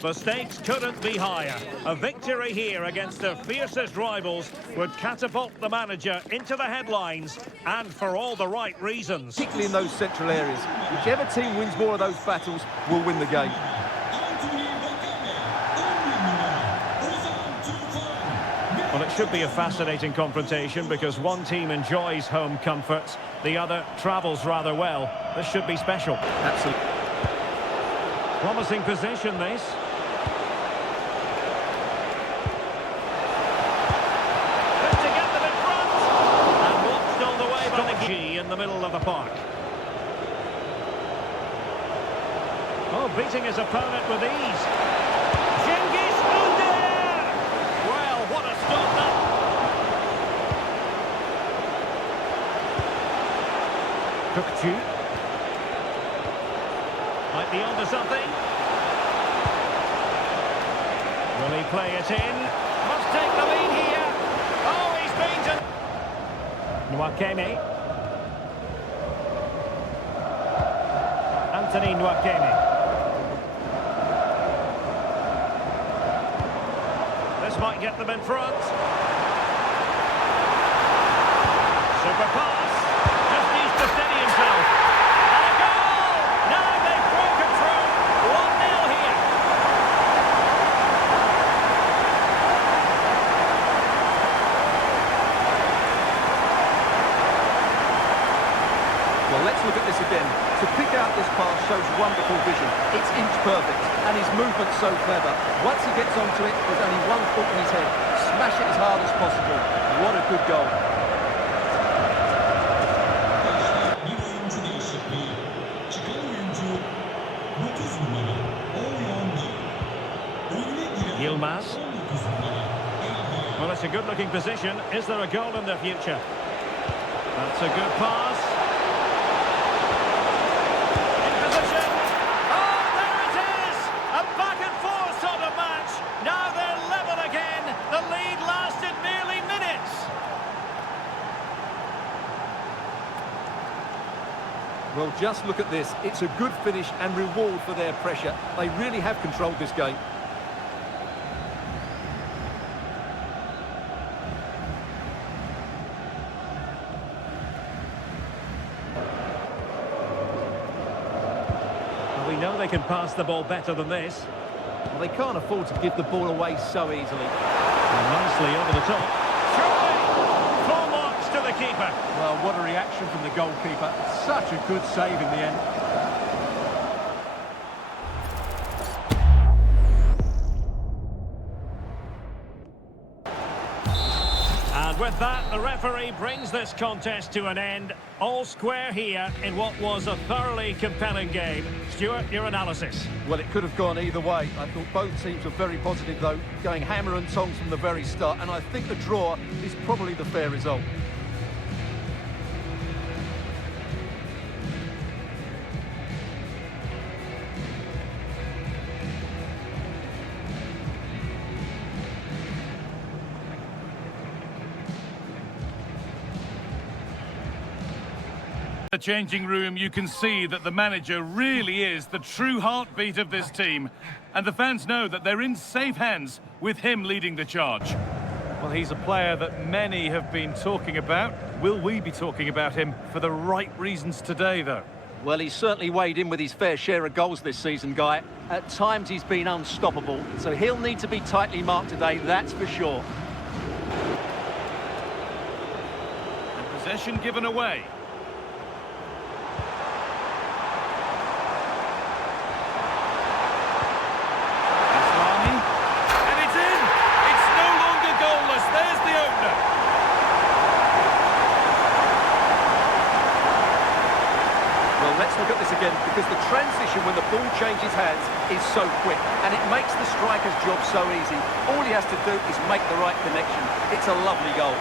The stakes couldn't be higher. A victory here against their fiercest rivals would catapult the manager into the headlines, and for all the right reasons. Particularly in those central areas. Whichever team wins more of those battles will win the game. Well, it should be a fascinating confrontation because one team enjoys home comforts, the other travels rather well. This should be special. Absolutely. Promising position, this. To get them in front. And watched all the way by the G in the middle of the park. Oh, beating his opponent with ease. Well, what a stop that. Cookchu. Might be onto something. Will he play it in? Must take the lead here. Oh, he's beaten. Nwakeme. Anthony Nwakeme. This might get them in front. Super pass. Just needs to steady himself. And a goal! Now they've broken through. 1-0 here. Well, let's look at this again. To pick out this pass shows wonderful vision. It's inch perfect, and his movement's so clever. Once he gets onto it, there's only one thought in his head. Smash it as hard as possible. What a good goal. Yilmaz. Well, it's a good-looking position. Is there a goal in the future? That's a good pass. In position. Oh, there it is! A back-and-forth sort of match. Now they're level again. The lead lasted merely minutes. Well, just look at this. It's a good finish and reward for their pressure. They really have controlled this game. We know they can pass the ball better than this. Well, they can't afford to give the ball away so easily. And nicely over the top. Surely! Full marks to the keeper. Well, what a reaction from the goalkeeper. Such a good save in the end. And with that, the referee brings this contest to an end. All square here in what was a thoroughly compelling game. Stuart, your analysis? Well, it could have gone either way. I thought both teams were very positive, though, going hammer and tongs from the very start, and I think the draw is probably the fair result. The changing room, you can see that the manager really is the true heartbeat of this team, and the fans know that they're in safe hands with him leading the charge. Well, he's a player that many have been talking about. Will we be talking about him for the right reasons today, though? Well, he's certainly weighed in with his fair share of goals this season, Guy. At times he's been unstoppable, so he'll need to be tightly marked today, that's for sure. And possession given away. Let's look at this again, because the transition when the ball changes hands is so quick, and it makes the striker's job so easy. All he has to do is make the right connection. It's a lovely goal.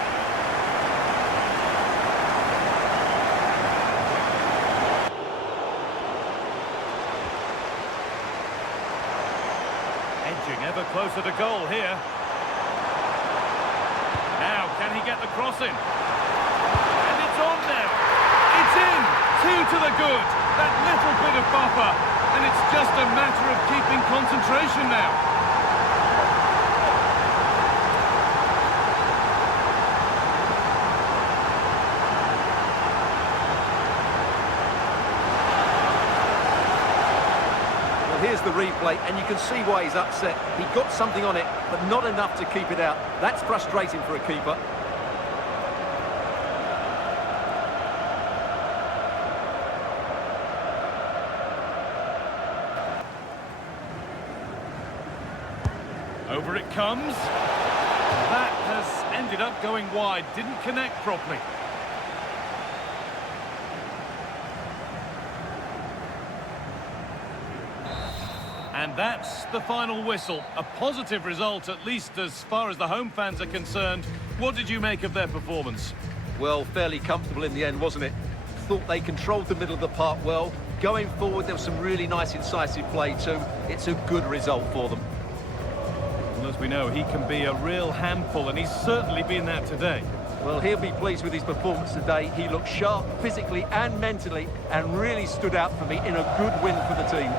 Edging ever closer to goal here. Now, can he get the cross in? And it's on now. It's in! 2 to the good. That little bit of buffer And it's just a matter of keeping concentration now. Here's the replay, and you can see why he's upset. He got something on it, but not enough to keep it out. That's frustrating for a keeper. Over it comes. That has ended up going wide. Didn't connect properly. And that's the final whistle. A positive result, at least as far as the home fans are concerned. What did you make of their performance? Well, fairly comfortable in the end, wasn't it? Thought they controlled the middle of the park well. Going forward, there was some really nice incisive play too. It's a good result for them. Well, as we know, he can be a real handful, and he's certainly been that today. Well, he'll be pleased with his performance today. He looked sharp physically and mentally, and really stood out for me in a good win for the team.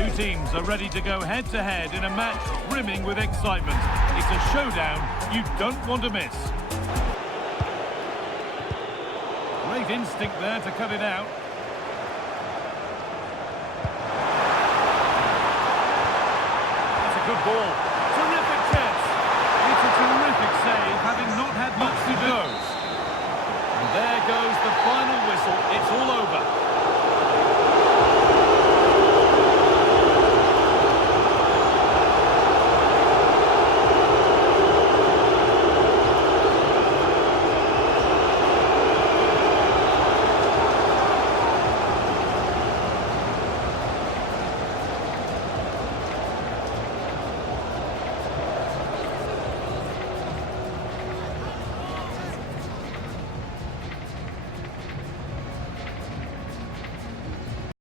Two teams are ready to go head-to-head in a match brimming with excitement. It's a showdown you don't want to miss. Great instinct there to cut it out. That's a good ball. Terrific chance. It's a terrific save, having not had much to do. And there goes the final whistle. It's all over.